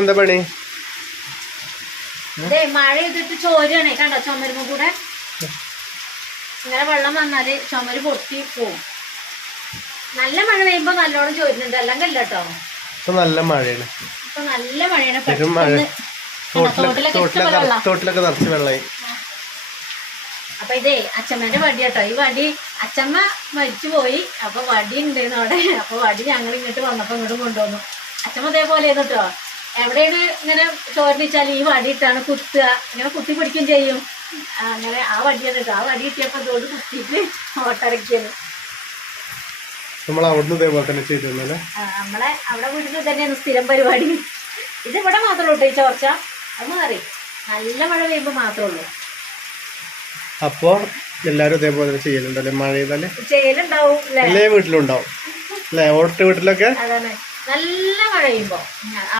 എന്താ പണി? മഴ ചെയ്തിട്ട് ചോരാണേ, കണ്ടോ ചുമരുമ്പോ കൂടെ ഇങ്ങനെ വെള്ളം വന്നാല് ചുമര് പൊട്ടി പോവും. നല്ല മഴ പെയ്യുമ്പോ നല്ലോണം ചോരുന്നുണ്ട്, അല്ലെങ്കിൽ അല്ല കേട്ടോ. ഇപ്പൊ നല്ല മഴയാണ്. ഇപ്പൊ നല്ല മഴയാണ്. തോട്ടിലൊക്കെ നിറച്ച് വെള്ളമായി. അപ്പൊ ഇതേ അച്ഛമ്മേന്റെ വടി കേട്ടോ. ഈ വടി അച്ഛമ്മ മരിച്ചു പോയി, അപ്പൊ വടി ഉണ്ടായിരുന്നു അവിടെ. അപ്പൊ വടി ഞങ്ങൾ ഇങ്ങോട്ട് വന്നപ്പോ ഇങ്ങോട്ട് കൊണ്ടുവന്നു. അച്ഛമ്മ ഇതേപോലെ കേട്ടോ, എവിടെയാണ് ഇങ്ങനെ ചോരണിച്ചാൽ ഈ വടി ഇട്ടാണ് കുത്തുക, ഇങ്ങനെ കുത്തി പിടിക്കുകയും ചെയ്യും. അങ്ങനെ ആ വടിയാണ് കേട്ടോ. ആ വടി കിട്ടിയപ്പോ അതോട് കുത്തിയിട്ട് ഓട്ടരയ്ക്കുന്നു. നമ്മളെ ഇതേപോലെ തന്നെ ചെയ്തിരുന്നല്ലേ. നമ്മളെ അവിടെ വീട്ടിൽ തന്നെയാണ് സ്ഥിരം പരിപാടി. ഇത് ഇവിടെ മാത്രമേ ഉള്ളൂ ഈ ചോർച്ച. അത് മാറി നല്ല മഴ പെയ്യുമ്പോ മാത്രമേ ഉള്ളൂ. അപ്പൊ എല്ലാരും ഇതേപോലെ ചെയ്യലുണ്ടല്ലേ? മഴ ചെയ്താല് ചെയ്യലുണ്ടാവും, എല്ലാ വീട്ടിലും ഉണ്ടാവും അല്ലെ? ഓട്ട വീട്ടിലൊക്കെ അതാണ് നല്ല മഴ പെയ്യുമ്പോ